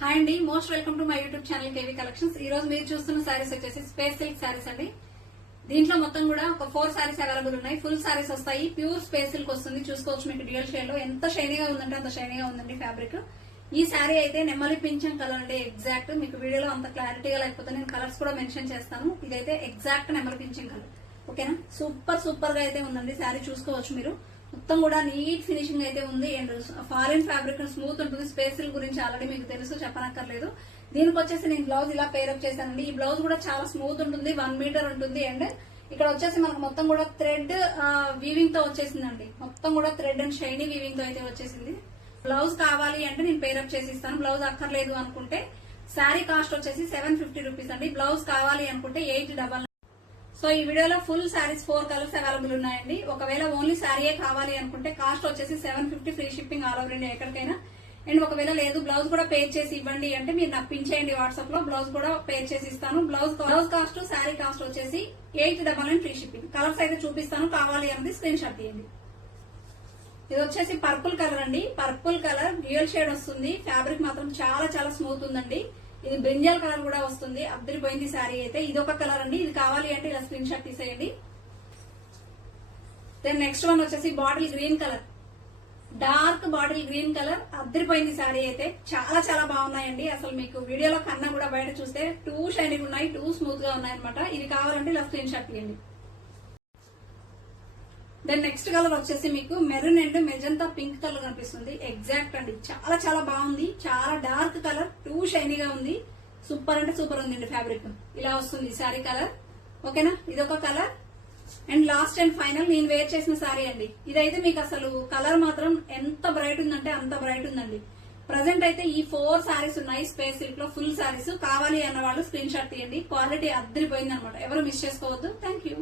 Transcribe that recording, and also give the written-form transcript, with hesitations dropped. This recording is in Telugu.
హాయ్ అండి, most welcome to my YouTube channel KV collections. ఈ రోజు మీరు చూస్తున్న సారీస్ వచ్చేసి స్పేస్ సిల్క్ సారీస్ అండి. దీంట్లో మొత్తం కూడా ఒక 4 సారీస్ అవైలబుల్ ఉన్నాయి. ఫుల్ సారీస్ వస్తాయి. ప్యూర్ స్పేస్ సిల్క్ వస్తుంది. చూసుకోవచ్చు, మీకు డ్యూయల్ షేడ్ లో ఎంత షైనీగా ఉందంటే అంత షైనీగా ఉందండి ఫ్యాబ్రిక్. ఈ సారీ అయితే నెమలి పింఛం కలర్ అండి. ఎగ్జాక్ట్ మీకు వీడియోలో అంత క్లారిటీగా లేకపోతే నేను కలర్స్ కూడా మెన్షన్ చేస్తాను. ఇదైతే ఎగ్జాక్ట్ నెమలి పింఛం కలర్. ఓకేనా, సూపర్ గా అయితే ఉందండి సారీ. చూసుకోవచ్చు మీరు, మొత్తం కూడా నీట్ ఫినిషింగ్ అయితే ఉంది. అండ్ ఫారిన్ ఫ్యాబ్రిక్ స్మూత్ ఉంటుంది. స్పేస్ సిల్క్ గురించి ఆల్రెడీ మీకు తెలుసు, చెప్పనక్కర్లేదు. దీనికి వచ్చేసి నేను బ్లౌజ్ ఇలా పేరప్ చేశానండి. ఈ బ్లౌజ్ కూడా చాలా స్మూత్ ఉంటుంది, 1 మీటర్ ఉంటుంది. అండ్ ఇక్కడ వచ్చేసి మనకు మొత్తం కూడా థ్రెడ్ వీవింగ్ తో వచ్చేసిందండి. మొత్తం కూడా థ్రెడ్ అండ్ షైనీ వీవింగ్ తో అయితే వచ్చేసింది. బ్లౌజ్ కావాలి అంటే నేను పేరప్ చేసి ఇస్తాను. బ్లౌజ్ అక్కర్లేదు అనుకుంటే శారీ కాస్ట్ వచ్చేసి 750 రూపీస్ అండి. బ్లౌజ్ కావాలి అనుకుంటే 899. సో ఈ వీడియోలో ఫుల్ శారీస్ 4 కలర్స్ అవైలబుల్ ఉన్నాయండి. ఒకవేళ ఓన్లీ శారీయే కావాలి అనుకుంటే కాస్ట్ వచ్చేసి 750, free shipping all over India ఎక్కడికైనా. అండ్ ఒకవేళ లేదు బ్లౌజ్ కూడా పే చేసి ఇవ్వండి అంటే మీరు నాకు పిన్ చేయండి వాట్సాప్ లో, బ్లౌజ్ కూడా పే చేసి ఇస్తాను. బ్లౌజ్ కాస్ట్ శారీ కాస్ట్ వచ్చేసి 899, ఫ్రీ షిప్పింగ్. కలర్స్ అయితే చూపిస్తాను, కావాలి అనేది స్క్రీన్ షాట్ తీయండి. ఇది వచ్చేసి పర్పుల్ కలర్ అండి. పర్పుల్ కలర్ డ్యూయల్ షేడ్ వస్తుంది. ఫ్యాబ్రిక్ మాత్రం చాలా స్మూత్ ఉందండి. ఇది బ్రింజల్ కలర్ కూడా వస్తుంది. అద్దరిపోయింది శారీ అయితే. ఇది ఒక కలర్ అండి. ఇది కావాలి అంటే ఇలా స్క్రీన్ షాట్ తీసేయండి. దెన్ నెక్స్ట్ వన్ వచ్చేసి bottle green colour, dark bottle green colour. అద్దరిపోయింది శారీ అయితే. చాలా బాగున్నాయండి. అసలు మీకు వీడియోలో కన్నా కూడా బయట చూస్తే టూ షైనింగ్ ఉన్నాయి, టూ స్మూత్ గా ఉన్నాయి అనమాట. ఇది కావాలంటే ఇలా స్క్రీన్ షాట్ తీయండి. దెన్ నెక్స్ట్ కలర్ వచ్చేసి మీకు maroon and magenta pink colour కనిపిస్తుంది. ఎగ్జాక్ట్ అండి, చాలా బాగుంది. చాలా డార్క్ కలర్, టూ షైనీగా ఉంది. సూపర్ అంటే సూపర్ ఉందండి ఫ్యాబ్రిక్. ఇలా వస్తుంది శారీ కలర్. ఓకేనా, ఇదొక colour. And last and final నేను వేర్ చేసిన శారీ అండి. ఇదైతే మీకు అసలు కలర్ మాత్రం ఎంత బ్రైట్ ఉందంటే అంత బ్రైట్ ఉందండి. ప్రజెంట్ అయితే ఈ 4 శారీస్ ఉన్నాయి స్పేస్ సిల్క్ లో, ఫుల్ శారీస్. కావాలి అన్న వాళ్ళు స్క్రీన్ షాట్ తీయండి. క్వాలిటీ అద్దరిపోయింది అనమాట. ఎవరు మిస్ చేసుకోవద్దు. Thank you.